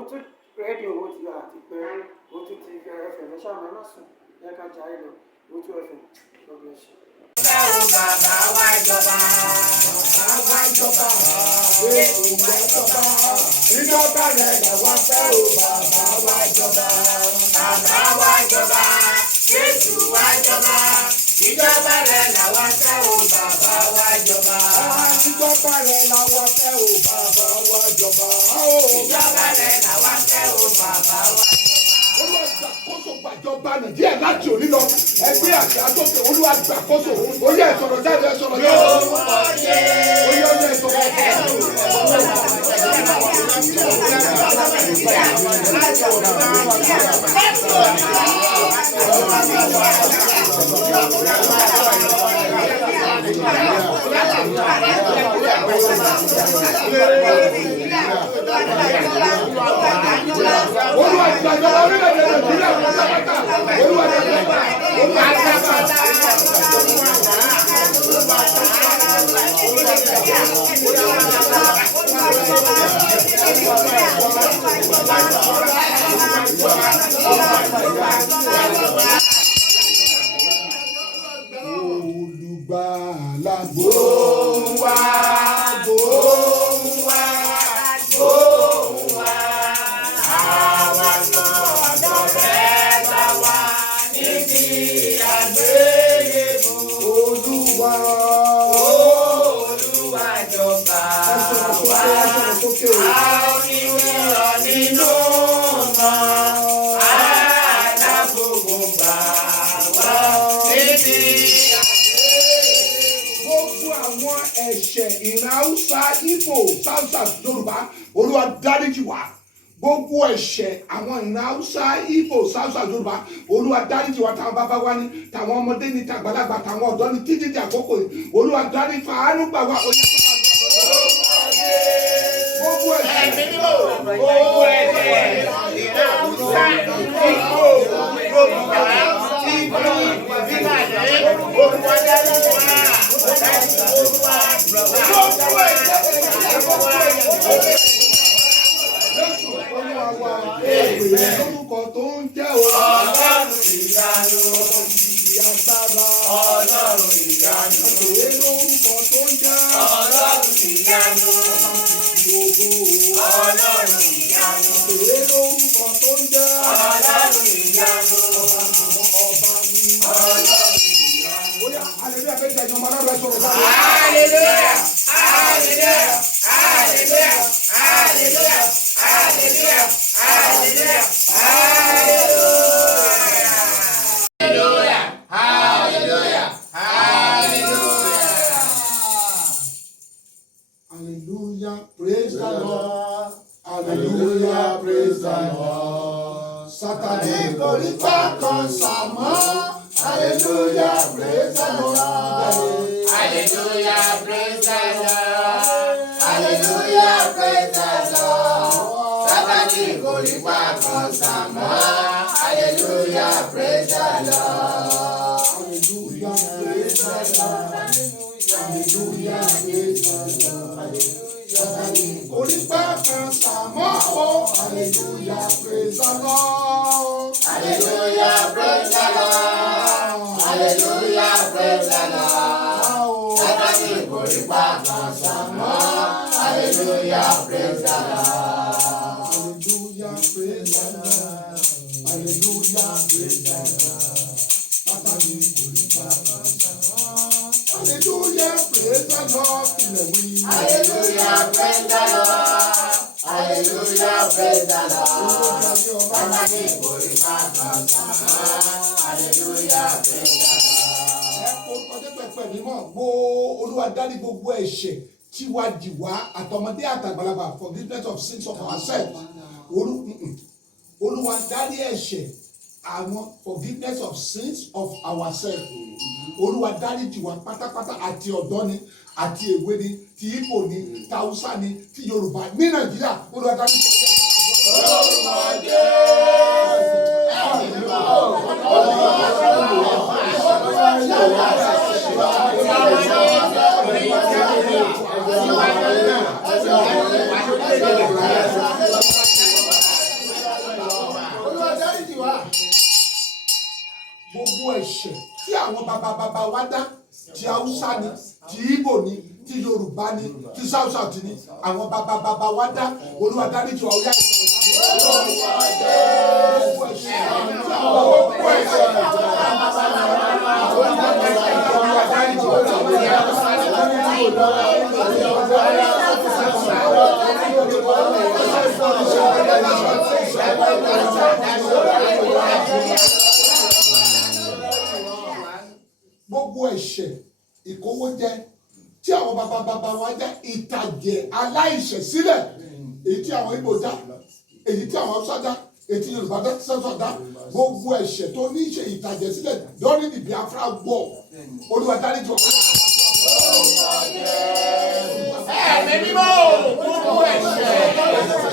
òun tún rédíò owó ti àti pé òun tún ti ẹfẹ̀ lẹ́sà mẹ́mà sùn yẹ ká jà ìlọ òun tún ẹfẹ̀ lọ́gbọ̀n ṣe. Bàbá wa jọba, bàbá wa jọba, Jésù wa jọba, ìjọba rẹ̀ làwọn fẹ́ o, bàbá wa jọba. Bàbá wa jọba, Jésù wa jọba, ìjọba rẹ̀ làwọn fẹ́ o, bàbá wa jọba. Ìjọba rẹ̀ làwọn fẹ́ o, bàbá wa jọba. Ìjọba rẹ̀ làwọn fẹ́ o, bàbá wa jọba. Olúwa gbàkóso gbàjọba Nàìjíríà láti òní lọ. Ẹgbẹ́ àti àtọ́kẹ́ Olúwa gbàkóso. Oyè ìsọ̀rọ̀ jáde ẹ̀sọ̀rọ̀ jáde. Oyè ọ̀yẹ́ ìsọ̀rọ̀ Olúwa gbàjọba orílẹ̀-èdè Nàìjíríà pátápátá. Olúwa gbàjọba. Olùgbàlà gbóhùn wá, gbóhùn wá, gbóhùn wá. Àwa sọ̀dọ̀ rẹ̀ gbà wá níbi àgbélébùú. Olúwa, Olúwa jọba wá. A ò ní wíwọ̀ nínú mọ́. Àdàbòbò gbà wá níbi àwọn ẹ̀ṣẹ̀ ìran Haúsá, Ìgbò, Sáúsà, Yorùbá, Olúwa dáríjì wá. Gbogbo ẹ̀ṣẹ̀ àwọn ìran Haúsá, Ìgbò, Sáúsà, Yorùbá, Olúwa dáríjì wá. Táwọn bàbá wa ní, táwọn ọmọdé ní, tàgbàlagbà, táwọn ọ̀dọ́ ní, títí di àkókò yìí, Olúwa dárí fàánú gbà wá. Gbogbo ẹ̀ṣẹ̀ gbogbo ẹ̀ṣẹ̀ ìran Haúsá, Ìgbò, Yorùbá, Olúwa dáríjì wá. Orúkọ tó ń jẹ́ Ọlọ́run ìyanu, agbára Ọlọ́run ìyanu. Orúkọ tó ń jẹ́ Ọlọ́run ìyanu, Ọlọ́run ìyanu. Orúkọ tó ń jẹ́ Ọlọ́run ìyanu, ọba mi. Ọlọ́run ìyanu. Oya, hallelujah, bẹ́ẹ̀ jẹ́ ìjọba alábẹ́ sọ̀rọ̀ báyìí. Hallelujah, hallelujah, hallelujah, hallelujah, hallelujah, hallelujah, hallelujah, hallelujah, hallelujah. Hallelujah, praise the Lord. Hallelujah, praise the Lord. Sátánì kò rí bákan sàmọ́. Hallelujah, praise the Lord. Hallelujah, praise the Lord. Hallelujah, praise the Lord. Sátánì kò rí bákan sàmọ́. Hallelujah, praise the Lord. Hallelujah, praise the Lord. Hallelujah, praise the Lord. Sátánì kò rí bákan sàmọ́. Hallelujah, praise the Lord. Hallelujah, praise the Lord. Hallelujah, praise the Lord. Sátánì kò rí bákan sàmọ́. Hallelujah, praise the Lord. Hallelujah, praise the Lord. Hallelujah, praise the Lord. Sátánì kò rí bákan sàmọ́. Hallelujah, praise the Lord. Hallelujah, praise the Lord. Hallelujah, praise the Lord. Sátánì kò rí bákan sàmọ́. Hallelujah, praise the Lord. Ẹ kó ọjọ́ pẹ̀pẹ̀ mímọ́ gbó Olúwa dárí gbogbo ẹ̀ṣẹ̀ tiwa àtọmọdé àtàgbàlagbà, forgiveness of sins of ourselves. Olúwa dárí ẹ̀ṣẹ̀ àwọn forgiveness of sins of ourselves. Olúwa dárí jìwà pátápátá, àti ọ̀dọ́ ni, àti èwe ni, ti Ìgbò ni, ti Haúsá ni, ti Yorùbá ní Nàìjíríà. Olúwa dárí jìwà. ẹ̀ṣẹ̀ tí àwọn bàbá wa dá, ti Haúsá ni, ti Ìgbò ni, ti Yorùbá ni, ti South ni, àwọn bàbá wa dá, Olúwa dáríjì wa, Olúwa gbogbo ẹ̀ṣẹ̀ ìkówójẹ tí àwọn bàbá wa dá, ìtàjẹ̀ aláìṣẹ̀ sílẹ̀, èyí tí àwọn Ìgbò dá, èyí tí àwọn Haúsá dá, èyí tí Yorùbá dá, sẹ́sọ̀ dá, gbogbo ẹ̀ṣẹ̀ tó ní ṣe ìtàjẹ̀ sílẹ̀ lórí the Biafra war, Olúwa dáríjì wa. Ẹ̀mí mímọ́ gbogbo ẹ̀ṣẹ̀.